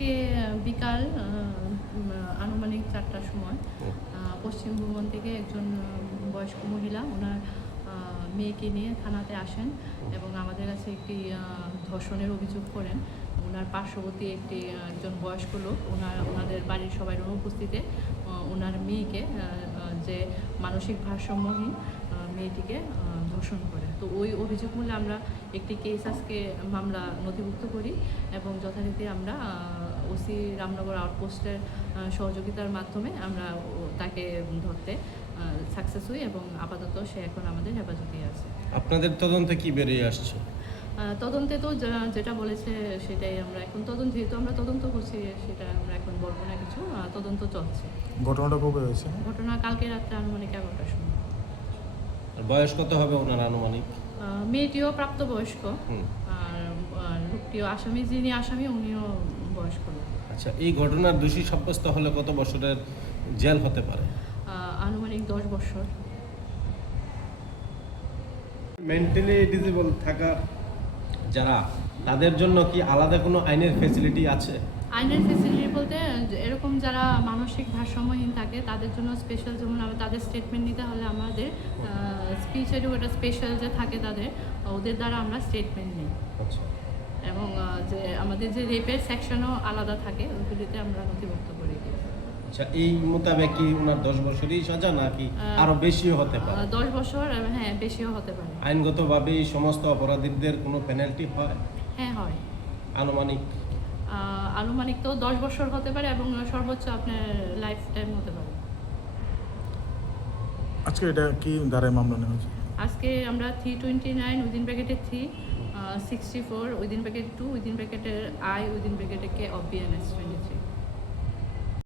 আজকে বিকাল আনুমানিক 4টার সময় পশ্চিম ভুবন থেকে একজন বয়স্ক মহিলা ওনার মেয়েকে নিয়ে থানাতে আসেন এবং আমাদের কাছে একটি ধর্ষণের অভিযোগ করেন। ওনার পার্শ্ববর্তী একজন বয়স্ক লোক ওনাদের বাড়ির সবাই অনুপস্থিতিতে ওনার মেয়েকে যে মানসিক ভারসাম্যহীন মেয়েটিকে ধর্ষণ করে। তো ওই অভিযোগ মূলে আমরা একটি কেস আজকে মামলা নথিভুক্ত করি এবং যথারীতি আমরা ওসি রামনগর আউটপোস্টের সহযোগিতার মাধ্যমে আমরা তাকে ধরতে সাকসেস হই এবং আপাতত সে এখন আমাদের হেফাজতেই আছে। আপনাদের তদন্তে কি বেরিয়ে আসছে? তদন্তে তো যেটা বলেছে সেটাই আমরা এখন যেহেতু আমরা তদন্ত করছি সেটা আমরা এখন বলবো না কিছু। তদন্ত চলছে। ঘটনাটা কবে হয়েছে? ঘটনা কালকে রাত্রে আনুমানিক 11টার সময়। বয়স কত হবে ওনার আনুমানিক? মেয়েটিও প্রাপ্তবয়স্ক আর লোকটিও আসামি, যিনি আসামি উনিও বয়স্ক লোক। আচ্ছা, এই ঘটনার দোষী সাব্যস্ত হলে কত বছরের জেল হতে পারে? আনুমানিক 10 বছর। মেন্টালি ডিসেবল থাকা যারা, তাদের জন্য কি আলাদা কোনো আইনের ফ্যাসিলিটি আছে? আইনের ফ্যাসিলিটি বলতে এরকম যারা মানসিক ভারসাম্যহীন থাকে তাদের জন্য স্পেশাল, যেমন তাদের স্টেটমেন্ট নিতে হলে আমাদের স্পিচ এডুকেটর স্পেশাল যে থাকে ওদের দ্বারা আমরা স্টেটমেন্ট নিই। আচ্ছা, এবং যে আমাদের যে রেপের সেকশনও আলাদা থাকে ওইগুলিতে আমরা নথিভুক্ত করি। আচ্ছা, এই মোতাবেক কি ওনার 10 বছরই সাজা নাকি আরো বেশিও হতে পারে? 10 বছর, হ্যাঁ বেশিও হতে পারে। আইনগতভাবে এই সমস্ত অপরাধীদের কোনো পেনাল্টি হয়? হ্যাঁ হয়। আনুমানিক তো 10 বছর হতে পারে এবং সর্বোচ্চ আপনার লাইফ টাইম হতে পারে। আজকে এটা কি ধারায় মামলা নেওয়া হয়েছে? আজকে আমরা 329 উইদিন ব্র্যাকেটে 3, 64 উইদিন ব্র্যাকেট 2 উইদিন ব্র্যাকেটের I উইদিন ব্র্যাকেটে K অফ BNS 20।